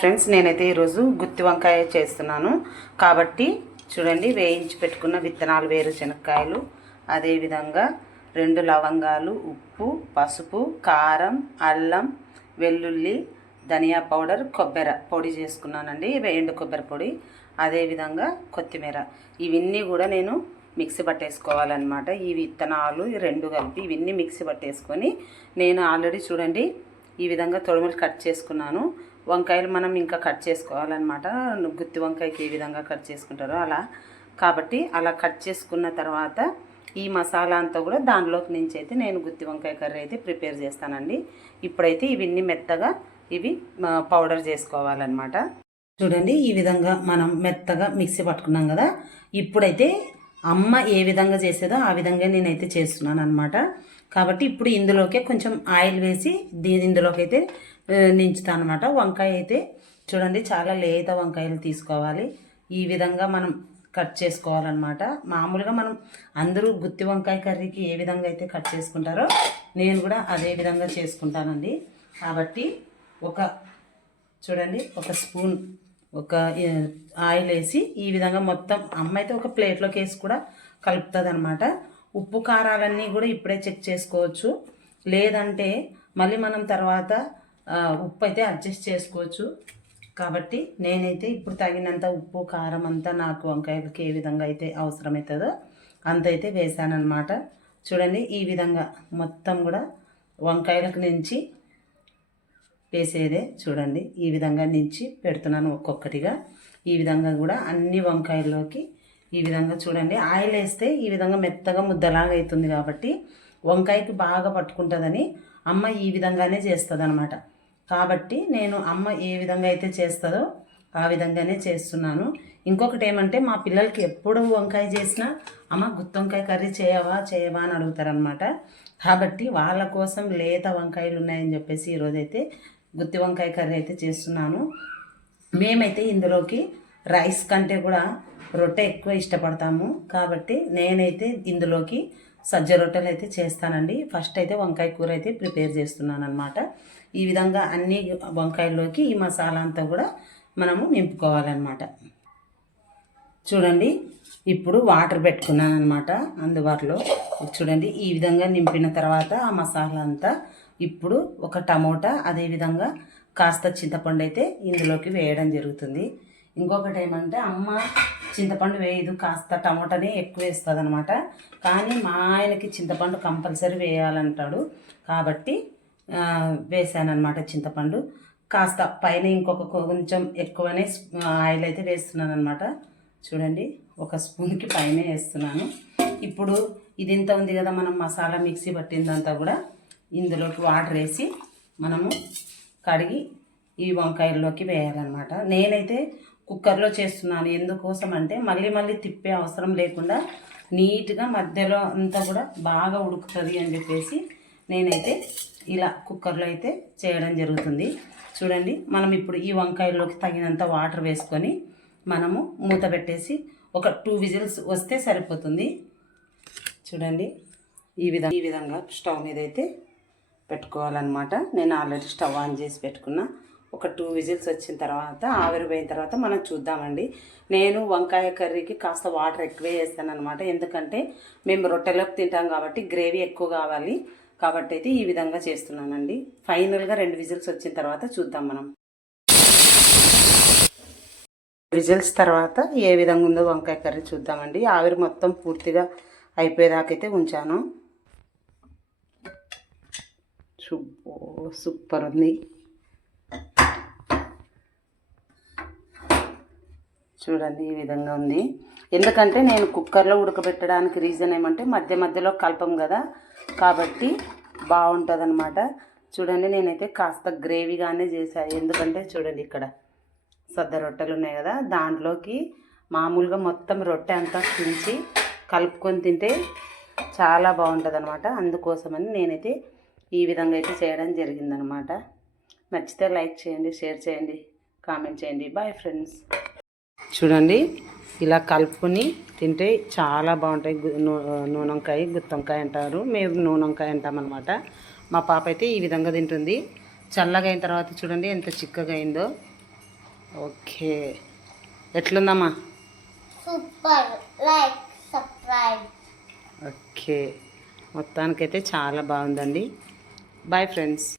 Friends నేనైతే ఈరోజు గుత్తి వంకాయ చేస్తున్నాను. కాబట్టి చూడండి వేయించి పెట్టుకున్న విత్తనాలు వేరు శనక్కాయలు అదేవిధంగా రెండు లవంగాలు ఉప్పు పసుపు కారం అల్లం వెల్లుల్లి ధనియా పౌడర్ కొబ్బరి పొడి చేసుకున్నానండి. ఎండు కొబ్బరి పొడి అదేవిధంగా కొత్తిమీర. ఇవన్నీ కూడా నేను మిక్సీ పట్టేసుకోవాలన్నమాట. ఈ విత్తనాలు రెండు కలిపి ఇవన్నీ మిక్సీ పట్టేసుకొని నేను ఆల్రెడీ చూడండి ఈ విధంగా తొడుములు కట్ చేసుకున్నాను. వంకాయలు మనం ఇంకా కట్ చేసుకోవాలన్నమాట. గుత్తి వంకాయకి ఏ విధంగా కట్ చేసుకుంటారో అలా. కాబట్టి అలా కట్ చేసుకున్న తర్వాత ఈ మసాలా అంతా కూడా దానిలోకి నుంచి అయితే నేను గుత్తి వంకాయ కర్రీ అయితే ప్రిపేర్ చేస్తానండి. ఇప్పుడైతే ఇవన్నీ మెత్తగా ఇవి పౌడర్ చేసుకోవాలన్నమాట. చూడండి ఈ విధంగా మనం మెత్తగా మిక్సీ పట్టుకున్నాం కదా. ఇప్పుడైతే అమ్మ ఏ విధంగా చేసేదో ఆ విధంగా నేనైతే చేస్తున్నాను అనమాట కాబట్టి ఇప్పుడు ఇందులోకే కొంచెం ఆయిల్ వేసి దీని ఇందులోకి అయితే నించుతాను అనమాట వంకాయ అయితే చూడండి చాలా లేత వంకాయలు తీసుకోవాలి. ఈ విధంగా మనం కట్ చేసుకోవాలన్నమాట. మామూలుగా మనం అందరూ గుత్తి వంకాయ కర్రీకి ఏ విధంగా అయితే కట్ చేసుకుంటారో నేను కూడా అదే విధంగా చేసుకుంటానండి. కాబట్టి ఒక చూడండి ఒక స్పూన్ ఒక ఆయిల్ వేసి ఈ విధంగా మొత్తం అమ్మ అయితే ఒక ప్లేట్లోకి వేసి కూడా కలుపుతుంది అనమాట ఉప్పు కారాలన్నీ కూడా ఇప్పుడే చెక్ చేసుకోవచ్చు. లేదంటే మళ్ళీ మనం తర్వాత ఉప్పు అయితే అడ్జస్ట్ చేసుకోవచ్చు. కాబట్టి నేనైతే ఇప్పుడు తగినంత ఉప్పు కారం అంతా నాకు వంకాయలకి ఏ విధంగా అయితే అవసరమవుతుందో అంత అయితే వేసానమాట చూడండి ఈ విధంగా మొత్తం కూడా వంకాయలకు నుంచి వేసేదే చూడండి. ఈ విధంగా నుంచి పెడుతున్నాను ఒక్కొక్కటిగా. ఈ విధంగా కూడా అన్ని వంకాయల్లోకి ఈ విధంగా చూడండి. ఆయిల్ వేస్తే ఈ విధంగా మెత్తగా ముద్దలాగా అవుతుంది కాబట్టి వంకాయకి బాగా పట్టుకుంటుందని అమ్మ ఈ విధంగానే చేస్తుంది అనమాట కాబట్టి నేను అమ్మ ఏ విధంగా అయితే చేస్తుందో ఆ విధంగానే చేస్తున్నాను. ఇంకొకటి ఏమంటే మా పిల్లలకి ఎప్పుడు వంకాయ చేసినా అమ్మ గుత్తి వంకాయ కర్రీ చేయవా చేయవా అని అడుగుతారనమాట కాబట్టి వాళ్ళ కోసం లేత వంకాయలు ఉన్నాయని చెప్పేసి ఈరోజైతే గుత్తి వంకాయ కర్రీ అయితే చేస్తున్నాను. మేమైతే ఇందులోకి రైస్ కంటే కూడా రొట్టె ఎక్కువ ఇష్టపడతాము. కాబట్టి నేనైతే ఇందులోకి సజ్జ రొట్టెలు అయితే చేస్తానండి. ఫస్ట్ అయితే వంకాయ కూర అయితే ప్రిపేర్ చేస్తున్నాను అనమాట ఈ విధంగా అన్ని వంకాయల్లోకి ఈ మసాలా అంతా కూడా మనము నింపుకోవాలన్నమాట. చూడండి ఇప్పుడు వాటర్ పెట్టుకున్నాను అనమాట అందుబాటులో. చూడండి ఈ విధంగా నింపిన తర్వాత ఆ మసాలా అంతా ఇప్పుడు ఒక టమోటా అదేవిధంగా కాస్త చింతపండు అయితే ఇందులోకి వేయడం జరుగుతుంది. ఇంకొకటి ఏమంటే అమ్మ చింతపండు వేయదు కాస్త టమాటానే ఎక్కువ వేస్తుంది అనమాట కానీ మా ఆయనకి చింతపండు కంపల్సరీ వేయాలంటాడు. కాబట్టి ఆ, వేసానన్నమాట చింతపండు. కాస్త పైన ఇంకొక కొంచెం ఎక్కువనే స్పూ- ఆయిల్ అయితే వేస్తున్నాను అనమాట చూడండి ఒక స్పూన్కి పైన వేస్తున్నాను. ఇప్పుడు ఇది ఇంత ఉంది కదా మనం మసాలా మిక్సీ పట్టిందంతా కూడా ఇందులోకి వాటర్ వేసి మనము కడిగి ఈ వంకాయల్లోకి వేయాలన్నమాట. నేనైతే కుక్కర్లో చేస్తున్నాను. ఎందుకోసం అంటే మళ్ళీ మళ్ళీ తిప్పే అవసరం లేకుండా నీట్గా మధ్యలో అంతా కూడా బాగా ఉడుకుతుంది అని చెప్పేసి నేనైతే ఇలా కుక్కర్లో అయితే చేయడం జరుగుతుంది. చూడండి మనం ఇప్పుడు ఈ వంకాయల్లోకి తగినంత వాటర్ వేసుకొని మనము మూత పెట్టేసి ఒక టూ విజిల్స్ వస్తే సరిపోతుంది. చూడండి ఈ విధంగా ఈ విధంగా స్టవ్ మీద అయితే పెట్టుకోవాలన్నమాట. నేను ఆల్రెడీ స్టవ్ ఆన్ చేసి పెట్టుకున్నా ఒక టూ విజిల్స్ వచ్చిన తర్వాత ఆవిరిపోయిన తర్వాత మనం చూద్దామండి. నేను వంకాయ కర్రీకి కాస్త వాటర్ ఎక్కువే వేస్తాను అనమాట ఎందుకంటే మేము రొట్టెలోకి తింటాం కాబట్టి గ్రేవీ ఎక్కువ కావాలి. కాబట్టి అయితే ఈ విధంగా చేస్తున్నానండి. ఫైనల్గా రెండు విజిల్స్ వచ్చిన తర్వాత చూద్దాం మనం. విజిల్స్ తర్వాత ఏ విధంగా ఉందో వంకాయ కర్రీ చూద్దామండి. ఆవిరి మొత్తం పూర్తిగా అయిపోయేదాకైతే ఉంచాను. సూపర్ సూపర్ ఉంది. చూడండి ఈ విధంగా ఉంది. ఎందుకంటే నేను కుక్కర్లో ఉడకబెట్టడానికి రీజన్ ఏమంటే మధ్య మధ్యలో కలపం కదా. కాబట్టి బాగుంటుంది అనమాట చూడండి నేనైతే కాస్త గ్రేవీగానే చేశాను ఎందుకంటే చూడండి ఇక్కడ సద్ద రొట్టెలు ఉన్నాయి కదా. దాంట్లోకి మామూలుగా మొత్తం రొట్టె అంతా తుంచి కలుపుకొని తింటే చాలా బాగుంటుంది అనమాట అందుకోసమని నేనైతే ఈ విధంగా అయితే చేయడం జరిగిందనమాట నచ్చితే లైక్ చేయండి షేర్ చేయండి కామెంట్ చేయండి. బాయ్ ఫ్రెండ్స్ చూడండి ఇలా కలుపుకొని తింటే చాలా బాగుంటాయి. గు- నూ- నూనె వంకాయ గుత్తి వంకాయ అంటారు. మేము నూనె వంకాయ అంటామన్నమాట. మా పాప అయితే ఈ విధంగా తింటుంది. చల్లగా అయిన తర్వాత చూడండి ఎంత చిక్కగా అయిందో. ఓకే. ఎట్లుందమ్మా? సూపర్. Like subscribe. ఓకే. మొత్తానికైతే చాలా బాగుందండి. Bye friends.